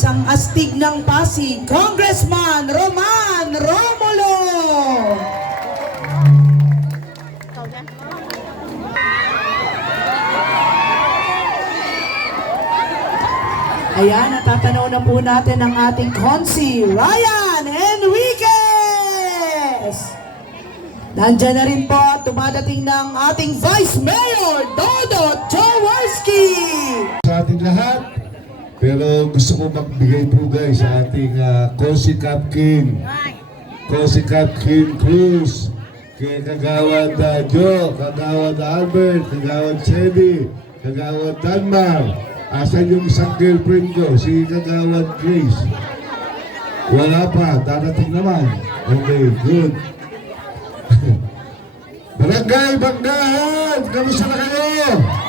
ang nag-iisang astig ng Pasig, Congressman Roman Romulo! Ayan, natatanaw na po natin ang ating Consi, Ryan Enriquez! Nandyan na rin po at dumadating ng ating Vice Mayor, Dodo Jaworski! sa ating lahat. Pero gusto ko magbigay po guys sa ating uh, Cosi Cup King. Cosi Cup King Cruz. Kay Kagawad uh, Joe, Kagawad Albert, Kagawad Chevy, Kagawad Danmar. Asan yung isang girlfriend ko? Si Kagawad Grace. Wala pa, darating naman. Okay, good. Barangay Banggahan! Kamusta na kayo?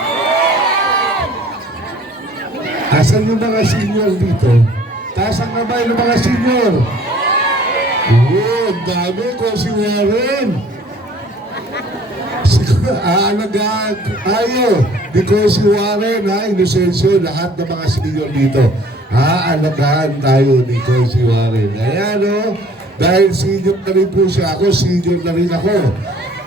Asan yung mga senior dito? Taas ang kamay ng mga senior. Oo, dami ko si Warren. Siguro, aalagaan tayo. Di ko si Warren, ha, Inocencio, lahat ng mga senior dito. Aalagaan tayo ni si Warren. Ayan, no? Dahil senior na rin po siya, ako senior na rin ako.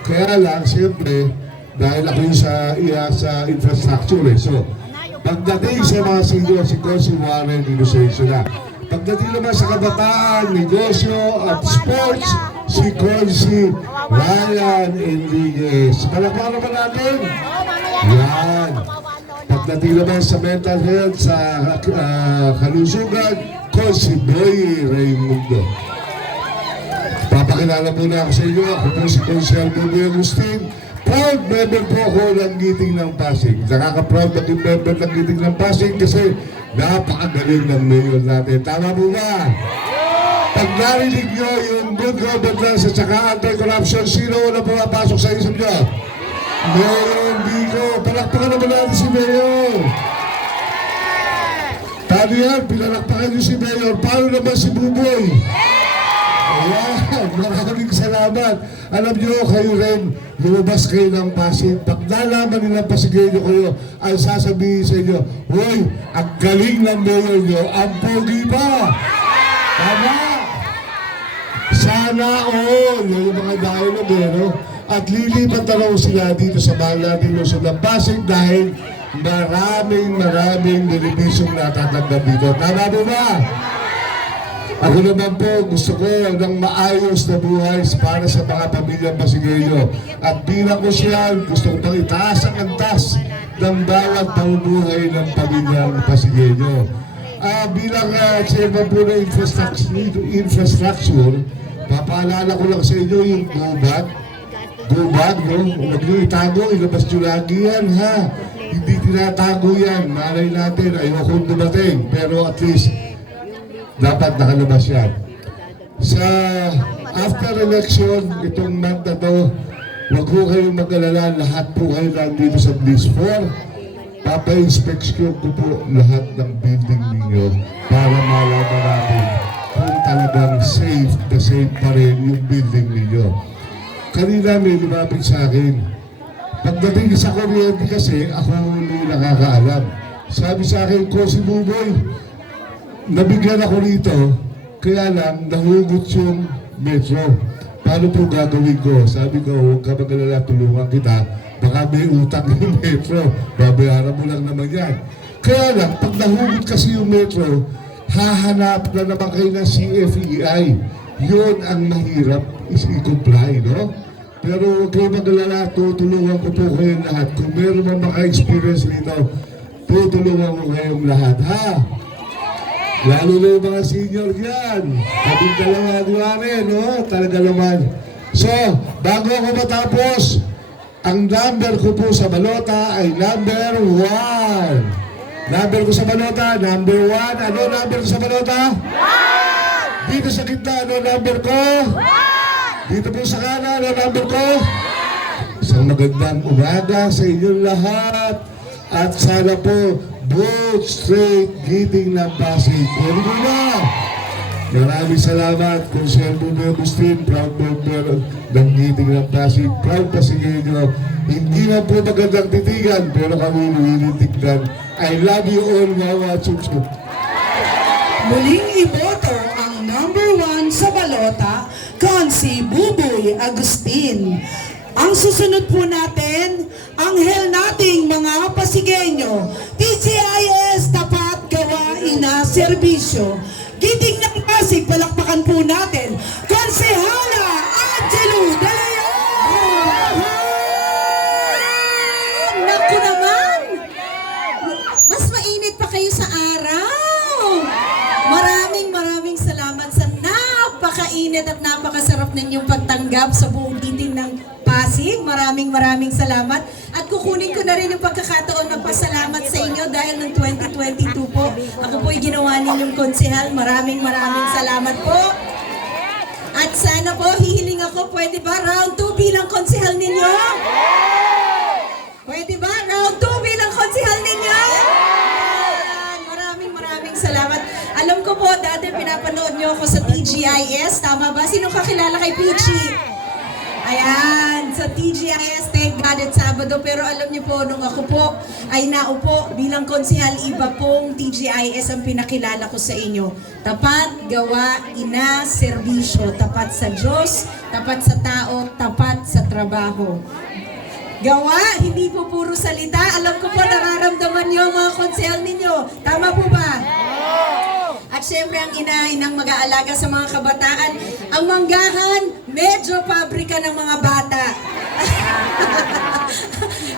Kaya lang, siyempre, dahil ako yung sa, iya, sa infrastructure eh. So, Pagdating sa mga senior, si Consi Warren Inocencio na. Pagdating naman sa kabataan, negosyo at sports, si Consi Ryan Enriquez. Palakpakan naman natin. Yan. Pagdating naman sa mental health, sa uh, kalusugan, Consi Boy Raimundo. Papakilala muna ako sa inyo. Ako po si Consiel Bobo Agustin. Proud member po ako ng Giting ng Pasig. Nakaka-proud maging member ng Giting ng Pasig kasi napakagaling ng mayor natin. Tama po ba? Pag narinig nyo yung good governance at saka anti-corruption, sino na pumapasok sa isip nyo? Mayor Vico. Palakpakan naman natin si Mayor. Paano yan? Pinalakpakan nyo si Mayor. Paano naman si Buboy? Ayan, maraming salamat. Alam nyo, kayo rin, lumabas kayo ng Pasig. Pag nalaman nilang Pasigueño kayo, ay sasabihin sa inyo, Hoy, ang galing ng mayor nyo, ang pogi pa. Tama? Sana all, yung mga dialogue eh, no? At lilipat na raw sila dito sa mahal natin Luzon ng Pasig dahil maraming maraming benepisyong natatanggap dito. Tama ba? Ako naman po, gusto ko ng maayos na buhay para sa mga pamilyang Pasigueño. At bilang ko siya, gusto ko pang itaas ang antas ng bawat pamumuhay ng pamilyang Pasigueño. Ah, bilang uh, chairman po ng infrastructure, infrastructure, papaalala ko lang sa inyo yung gubat. Gubat, no? Huwag niyo itago, ilabas niyo lagi yan, ha? Hindi tinatago yan. Malay natin, ayokong dumating. Pero at least, dapat nakalabas yan. Sa after election, itong month na to, huwag po kayong mag-alala, lahat po kayo nandito sa Bliss 4. Papa-inspection ko po lahat ng building ninyo para malaman natin kung talagang safe na safe pa rin yung building ninyo. Kanina may lumapit sa akin, pagdating sa kuryente kasi, ako hindi nakakaalam. Sabi sa akin, ko si Buboy, nabigyan ako rito, kaya lang nahugot yung metro. Paano po gagawin ko? Sabi ko, huwag ka mag-alala, tulungan kita. Baka may utang yung metro. Babayaran mo lang naman yan. Kaya lang, pag nahugot kasi yung metro, hahanap na naman kayo ng CFEI. Yun ang mahirap is i-comply, no? Pero huwag kayo mag-alala, tutulungan ko po kayong lahat. Kung meron mang maka-experience nito, tutulungan ko kayong lahat, ha? Lalo na yung mga senior dyan. Kaming dalawa di ba rin, no? Talaga naman. So, bago ako matapos, ang number ko po sa balota ay number one. Number ko sa balota, number one. Ano number ko sa balota? Dito sa gitna, ano number ko? Dito po sa kanan, ano number ko? Isang magandang umaga sa inyong lahat. At sana po, both straight giting ng Pasig. Pwede mo na. Maraming salamat si Albuno Agustin, proud member ng meeting ng Pasig, proud Pasigueño. Hindi na po magandang titigan, pero kami willing tignan. I love you all, mga chuchu. Muling iboto ang number one sa balota, Consi Buboy Agustin. Ang susunod po natin, anghel nating mga Pasigenyo, TGIS Tapat Gawa Ina Serbisyo. Giting ng Pasig, palakpakan po natin, Konsehala Angelo De Leon! Naku naman! Mas mainit pa kayo sa araw! Maraming maraming salamat sa napakainit at napakasarap ninyong pagtanggap sa buong giting ng Pasig. Maraming maraming salamat. At kukunin ko na rin yung pagkakataon magpasalamat sa inyo dahil ng 2022 po. Ako po ginawa ninyong konsehal. Maraming maraming salamat po. At sana po, hihiling ako, pwede ba round 2 bilang konsehal ninyo? Pwede ba? Round 2 bilang konsihal ninyo? Maraming maraming salamat. Alam ko po, dati pinapanood niyo ako sa TGIS. Tama ba? Sino kakilala kay Peachy? Ayan, sa TGIS, God at Sabado. Pero alam niyo po, nung ako po ay naupo bilang konsihal, iba pong TGIS ang pinakilala ko sa inyo. Tapat, gawa, ina, serbisyo. Tapat sa Diyos, tapat sa tao, tapat sa trabaho. Gawa, hindi po puro salita. Alam ko po nararamdaman niyo ang mga konsehal ninyo. Tama po ba? At syempre ang ina, inang mag-aalaga sa mga kabataan. Ang manggahan, medyo pabrika ng mga bata.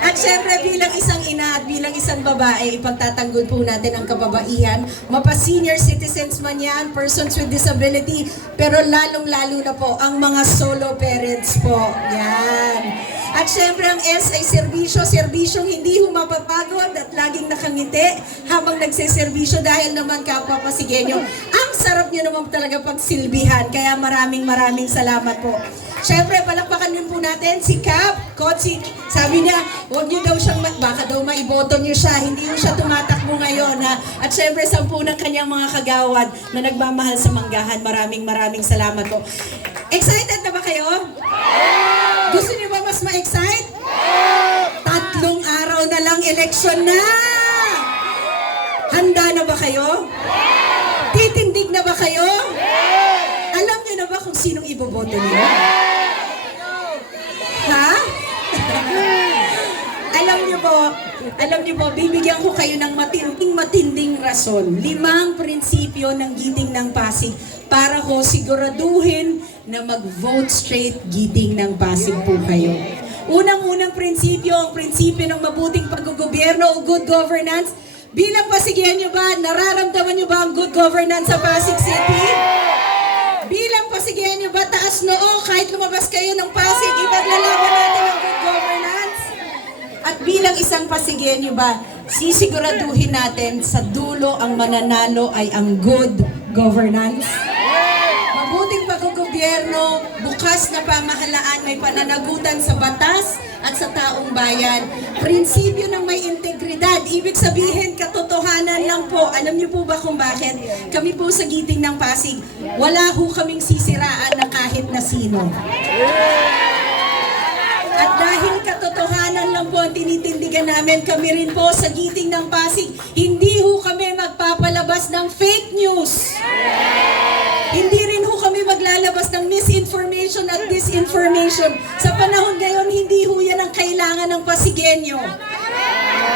at syempre bilang isang ina at bilang isang babae, ipagtatanggol po natin ang kababaihan. Mapa senior citizens man yan, persons with disability, pero lalong-lalo na po ang mga solo parents po. Yan. At syempre ang S ay serbisyo, serbisyong hindi humapapagod at laging nakangiti habang nagseserbisyo dahil naman kapwa Pasigenyo. Ang sarap nyo naman talaga pagsilbihan, kaya maraming maraming salamat po. Syempre, palakpakan din po natin si Cap, Coach, sabi niya, huwag niyo daw siyang, baka daw maiboto niyo siya, hindi mo siya tumatakbo ngayon, ha? At syempre, sampu ng kanyang mga kagawad na nagmamahal sa manggahan. Maraming maraming salamat po. Excited na ba kayo? Gusto niyo ba mas ma-excite? Tatlong araw na lang eleksyon na! Handa na ba kayo? Titindig na ba kayo? Alam niyo na ba kung sinong iboboto niyo? Ha? alam niyo po, alam niyo po, bibigyan ko kayo ng matinding matinding rason. Limang prinsipyo ng giting ng Pasig para ko siguraduhin na mag-vote straight giting ng Pasig po kayo. Unang-unang prinsipyo, ang prinsipyo ng mabuting paggogobyerno o good governance. Bilang Pasigyan niyo ba, nararamdaman niyo ba ang good governance sa Pasig City? Pasigyan niyo ba, taas noo, kahit lumabas kayo ng Pasig, ipaglalaban natin ang good governance? At bilang isang Pasigenyo ba, sisiguraduhin natin sa dulo ang mananalo ay ang good governance. Mabuting paggogobyerno, bukas na pamahalaan, may pananagutan sa batas at sa taong bayan. Prinsipyo ng may integridad, ibig sabihin katotohanan lang po. Alam niyo po ba kung bakit? Kami po sa giting ng Pasig, wala ho kaming sisiraan na kahit na sino. At dahil katotohanan lang po ang tinitindigan namin, kami rin po sa giting ng Pasig, hindi ho kami magpapalabas ng fake news. Hindi maglalabas ng misinformation at disinformation. Sa panahon ngayon, hindi ho yan ang kailangan ng Pasigenyo.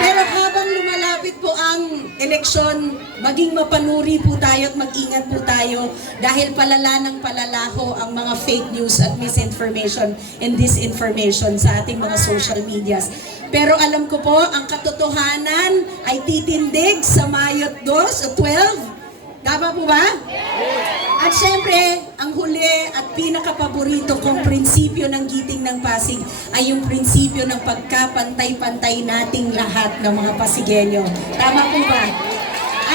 Pero habang lumalapit po ang eleksyon, maging mapanuri po tayo at mag-ingat po tayo dahil palala ng palalaho ang mga fake news at misinformation and disinformation sa ating mga social medias. Pero alam ko po, ang katotohanan ay titindig sa Mayo 2 o 12. Tama po ba? At syempre, ang huli at pinakapaborito kong prinsipyo ng giting ng Pasig ay yung prinsipyo ng pagkapantay-pantay nating lahat ng mga Pasigenyo. Tama po ba?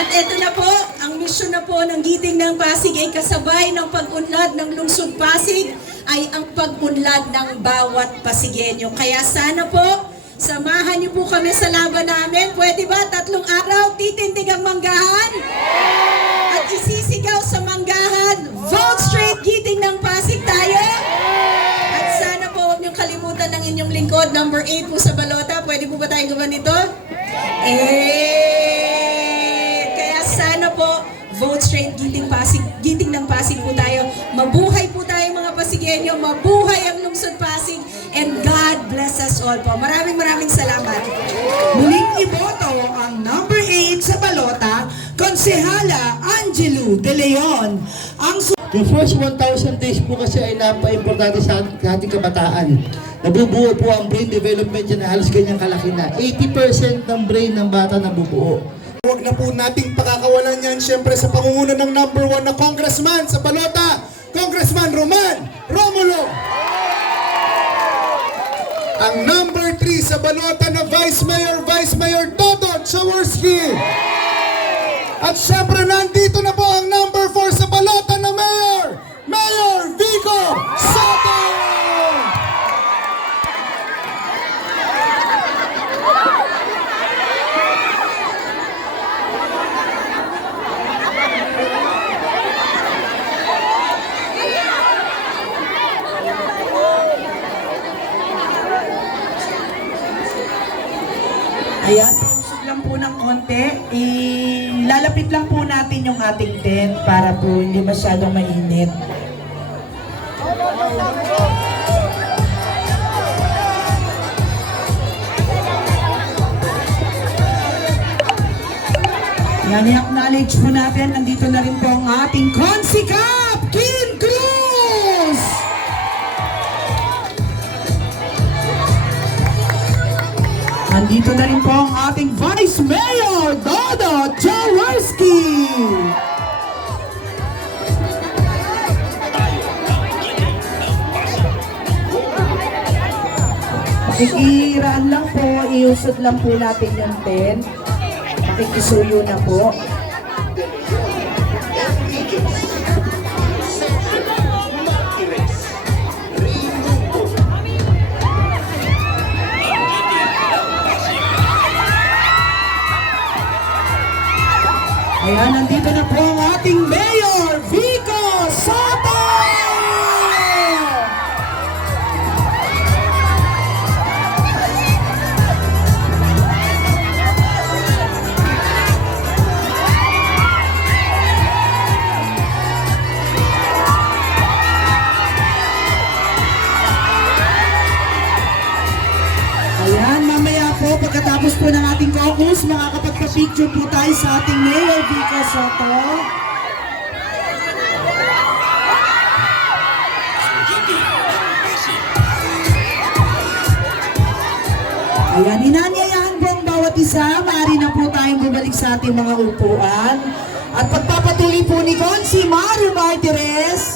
At eto na po, ang misyon na po ng giting ng Pasig ay kasabay ng pag-unlad ng lungsod Pasig ay ang pag-unlad ng bawat Pasigenyo. Kaya sana po, samahan niyo po kami sa laban namin. Pwede ba tatlong araw titindig ang manggahan? Bonggahan, Vote Street, Giting ng Pasig tayo. At sana po huwag niyong kalimutan ng inyong lingkod, number 8 po sa balota. Pwede po ba tayong gawa nito? Eh, kaya sana po, Vote Street, Giting, Pasig, Giting ng Pasig po tayo. Mabuhay po tayo mga Pasigenyo, mabuhay ang Lungsod Pasig, and God bless us all po. Maraming maraming salamat. Muling iboto ang number 8 sa balota, Konsehala Angelo De Leon. Ang Yung first 1,000 days po kasi ay napaka-importante sa ating kabataan. Nabubuo po ang brain development niya na halos ganyang kalaki na. 80% ng brain ng bata nabubuo. Huwag na po nating pakakawalan yan siyempre sa pangunguna ng number one na congressman sa balota, Congressman Roman Romulo. Ang number three sa balota na Vice Mayor, Vice Mayor Toto Chaworski. At siyempre nandito na masyadong mainit. Yan, i-acknowledge po natin. Nandito na rin po ang ating Consikap, Kim Cruz! Nandito na rin po ang ating Vice Mayor, Dodo Jaworski! Makikiraan lang po, iusod lang po natin yung tent. Makikisuyo na po. Ayan, nandito na po ang ating Mayor, Vico Soto. Ayan, inanyayahan po ang bawat isa. Maaari na po tayong bumalik sa ating mga upuan. At pagpapatuloy po ni Consi Maru Martires,